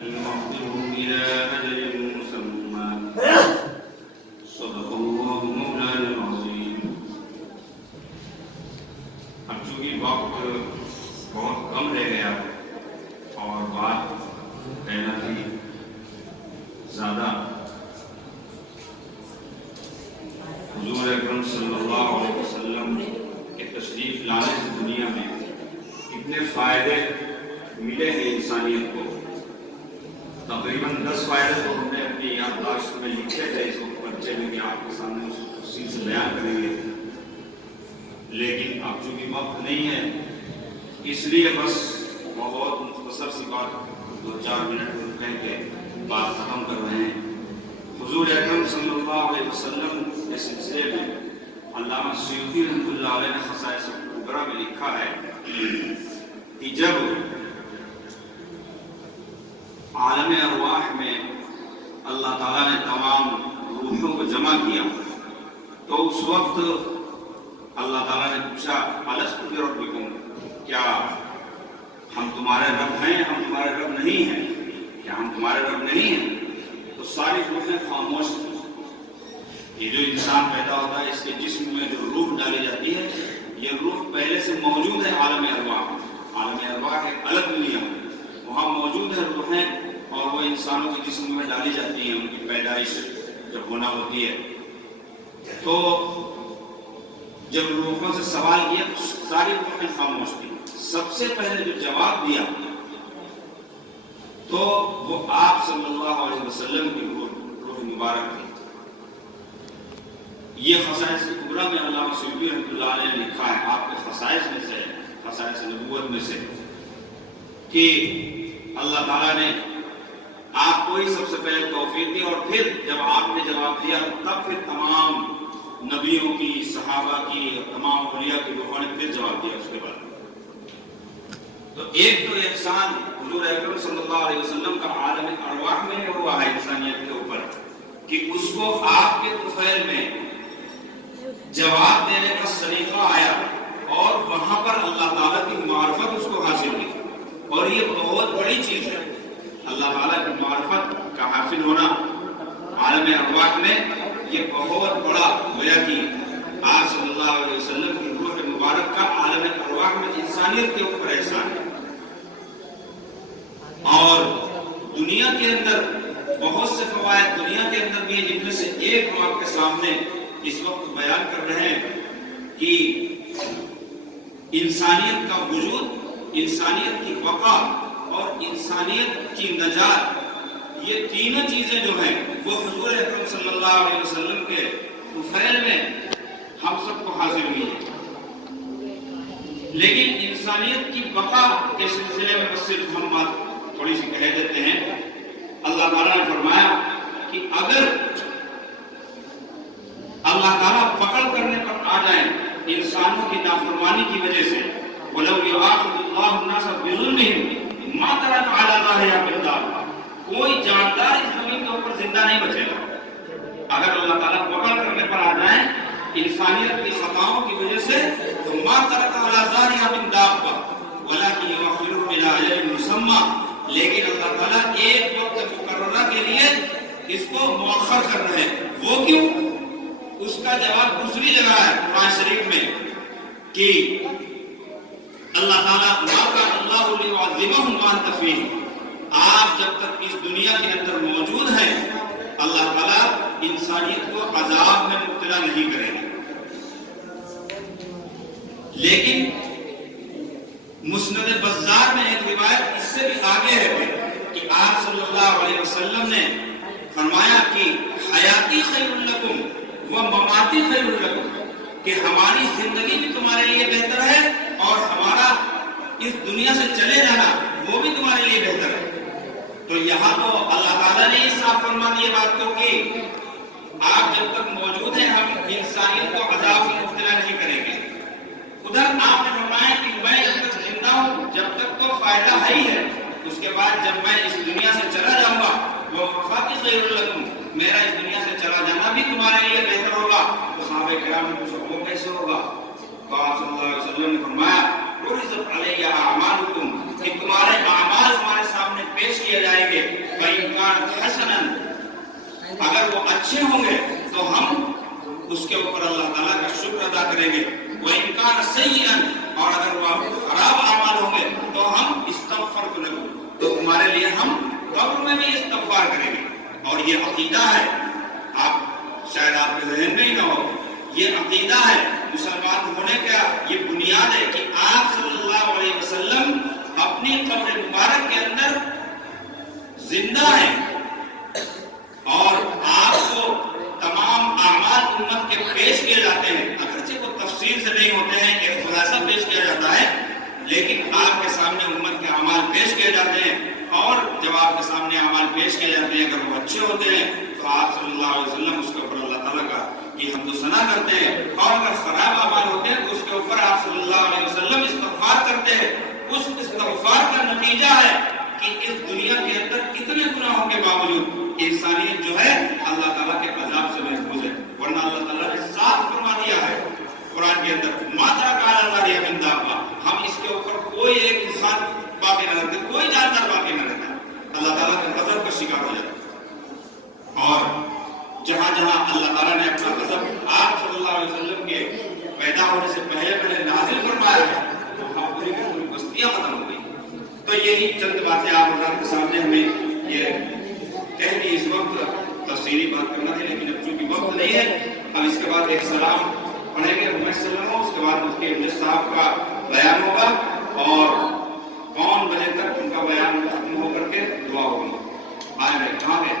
وقتهم إلى أجل مسمى صدق الله مولانا العظيم. اب چونکہ وقت بہت کم رہ گیا اور بات کہنا تھی زیادہ، حضور اکرم صلی اللہ علیہ وسلم کے تشریف لانے سے دنیا میں کتنے فائدے ملے ہیں انسانیت کو. تقریباً 10 فائدے تو ہم نے اپنی یادداشت میں لکھے تھے، اس وقت پرچے میں کہ آپ کے سامنے اس کو تفصیل سے بیان کریں گے، لیکن اب چونکہ وقت نہیں ہے اس لیے بس بہت مختصر سی بات 2-4 منٹ میں کہہ کے بات ختم کر رہے ہیں. حضور اکرم صلی اللہ علیہ وسلم کے سلسلے میں علامہ سیوطی رحمۃ اللہ علیہ نے خصائص کبریٰ میں لکھا ہے کہ جب عالم ارواح میں اللہ تعالیٰ نے تمام روحوں کو جمع کیا تو اس وقت اللہ تعالیٰ نے پوچھا الست بربکم، کیا ہم تمہارے رب ہیں؟ ہم تمہارے رب نہیں ہیں؟ کیا ہم تمہارے رب نہیں ہیں؟ تو ساری روحیں خاموش تھیں. یہ جو انسان پیدا ہوتا ہے اس کے جسم میں جو روح ڈالی جاتی ہے یہ روح پہلے سے موجود ہے عالم ارواح. عالم ارواح ایک الگ دنیا ہے، وہاں موجود ہے روحیں اور وہ انسانوں کے جسم میں ڈالی جاتی ہیں. ان کی پیدائش جب ہونا ہوتی ہے تو جب روحوں سے سوال کیا تو ساری روحیں خاموش تھیں. سب سے پہلے جو جواب دیا تو وہ آپ صلی اللہ علیہ وسلم کی روح مبارک تھی. یہ خصائص کبریٰ میں علامہ سیوطی رحمۃ اللہ علیہ نے لکھا ہے آپ کے خصائص میں سے، خصائص نبوت میں سے، کہ اللہ تعالیٰ نے آپ کو ہی سب سے پہلے توفیق دی اور پھر جب آپ نے جواب دیا تب پھر تمام نبیوں کی، صحابہ کی اور تمام اولیاء کی روحوں نے پھر جواب دیا. اس کے بعد تو ایک تو احسان حضور اکرم صلی اللہ علیہ وسلم کا عالم ارواح میں ہوا ہے انسانیت کے اوپر کہ اس کو آپ کے طفیل میں جواب دینے کا سلیقہ آیا اور وہاں پر اللہ تعالیٰ کی معرفت اس کو حاصل ہوئی. اور یہ بہت بڑی چیز ہے، اللہ تعالیٰ کی معرفت کا حاصل ہونا عالم ارواح میں. یہ بہت بڑا گویا کہ آپ صلی اللہ علیہ وسلم کی روح مبارک کا عالم ارواح میں انسانیت کے اوپر احسان ہے. اور دنیا کے اندر بہت سے فوائد دنیا کے اندر بھی ہیں، جن میں سے ایک ہم آپ کے سامنے اس وقت بیان کر رہے ہیں کہ انسانیت کا وجود، انسانیت کی بقا اور انسانیت کی نجات، یہ تینوں چیزیں جو ہیں وہ حضور اکرم صلی اللہ علیہ وسلم کے طفیل میں ہم سب کو حاصل ہوئی ہے. لیکن انسانیت کی بقا کے سلسلے میں بس صرف ہم بات تھوڑی سی کہہ دیتے ہیں. اللہ تعالیٰ نے فرمایا کہ اگر اللہ تعالیٰ پکڑ کرنے پر آ جائیں انسانوں کی نافرمانی کی وجہ سے، وَلَوْ يُؤَاخِذُ اللَّهُ النَّاسَ بِظُلْمِهِمْ مَا تَرَكَ عَلَىٰ ظَهْرِهَا مِن دَابَّةٍ، کوئی جاندار اس زمین کے اوپر زندہ نہیں بچے گا. اگر اللہ تعالیٰ پکڑ کرنے پر آ جائیں انسانیت کی خطاؤں کی وجہ سے تو مَا تَرَكَ عَلَىٰ ظَهْرِهَا مِن دَابَّةٍ وَلَٰكِن يُؤَخِّرُهُمْ إِلَىٰ أَجَلٍ مُّسَمًّى، لیکن اللہ تعالیٰ ایک وقت مقررہ کے لیے اس کو مؤخر کر رہے ہیں. وہ کیوں؟ اس کا جواب دوسری جگہ ہے قرآن شریف میں کہ اللہ تعالیٰ مَا كَانَ اللَّهُ لِيُعَذِّبَهُمْ وَأَنتَ فِيهِمْ، آپ جب تک اس دنیا کے اندر موجود ہیں اللہ تعالیٰ انسانیت کو عذاب میں مبتلا نہیں کریں گے. لیکن مسند بزار میں ایک روایت اس سے بھی آگے ہے کہ آپ صلی اللہ علیہ وسلم نے فرمایا کہ حیاتی خیر لکم و مماتی خیر لکم، کہ ہماری زندگی بھی تمہارے لیے بہتر ہے اور ہمارا اس دنیا سے چلے جانا وہ بھی تمہارے لیے بہتر ہے. تو یہاں تو اللہ تعالیٰ نے صاف فرما دی بات کو کہ آپ جب تک موجود ہیں ہم انسانیت کو عذاب میں مبتلا نہیں کریں گے. ادھر آپ نے فرمایا کہ میں جب تک زندہ ہوں جب تک تو فائدہ ہے ہی ہے، اس کے بعد جب میں اس دنیا سے چلا جاؤں گا وہ وفاتی خیر لکم، میرا اس دنیا سے چلا جانا بھی تمہارے لیے بہتر ہوگا. تو صحابہ کرام نے پوچھا وہ کیسے ہوگا؟ تو آپ صلی اللہ علیہ وسلم نے فرمایا عرضت علیہ اعمالکم، کہ تمہارے اعمال ہمارے سامنے پیش کیے جائیں گے فَإِنْ كَانَتْ حَسَنًا، اگر وہ اچھے ہوں گے تو ہم اس کے اوپر اللہ تعالیٰ کا شکر ادا کریں گے، وَإِنْ كَانَ سَيِّئًا، اور اگر وہ خراب اعمال ہوں گے تو ہم استغفرت لکم، تو تمہارے لیے ہم قبر میں بھی استغفار کریں گے۔ اور یہ عقیدہ ہے، آپ شاید آپ کے ذہن میں ہی نہ ہو، یہ عقیدہ ہے مسلمان ہونے کا، یہ بنیاد ہے کہ آپ صلی اللہ علیہ وسلم اپنی قبر مبارک کے اندر زندہ ہیں، اور آپ کو تمام اعمال امت کے پیش کیے جاتے ہیں، اگرچہ وہ تفصیل سے نہیں ہوتے ہیں، ایک خلاصہ پیش کیا جاتا ہے، لیکن آپ کے سامنے امت کے اعمال پیش کیے جاتے ہیں، اور جب آپ کے سامنے اعمال پیش کیے جاتے ہیں اگر وہ اچھے ہوتے ہیں تو آپ صلی اللہ علیہ وسلم اس کے اوپر اللہ تعالیٰ کا کی حمد و ثنا کرتے ہیں، اور اگر خراب اعمال ہوتے ہیں تو اس کے اوپر آپ صلی اللہ علیہ وسلم استغفار کرتے ہیں۔ اس استغفار کا نتیجہ ہے کہ اس دنیا کے اندر اتنے گناہوں کے باوجود انسانیت جو ہے اللہ تعالیٰ کے عذاب سے محفوظ ہے، ورنہ اللہ تعالیٰ نے صاف فرما دیا ہے قرآن کے اندر ما ترک علی الارض من دابہ، ہم اس کے اوپر کوئی ایک انسان باقی نہ رکھتے، کوئی جاندار باقی نہ رہتا، اللہ تعالیٰ کے غضب کا شکار ہو جاتا ہے۔ اور جہاں جہاں اللہ تعالیٰ نے اپنا غضب آپ صلی اللہ علیہ وسلم کے پیدا ہونے سے پہلے نازل فرمایا ہے، تو وہاں پوری کی پوری بستیاں ختم ہو گئی۔ تو یہی چند باتیں آپ حضرات کے سامنے ہمیں یہ کہنی اس وقت تفصیلی بات کرنا تھی، لیکن اب چونکہ وقت نہیں ہے، اب اس کے بعد ایک سلام پڑھیں گے محمد صلی اللہ علیہ وسلم، اس کے بعد مفتی ابلیس صاحب کا بیان ہوگا، اور 5 بجے تک ان کا بیان ختم ہو کر کے دعا ہوگی۔ آئے کہاں گئے؟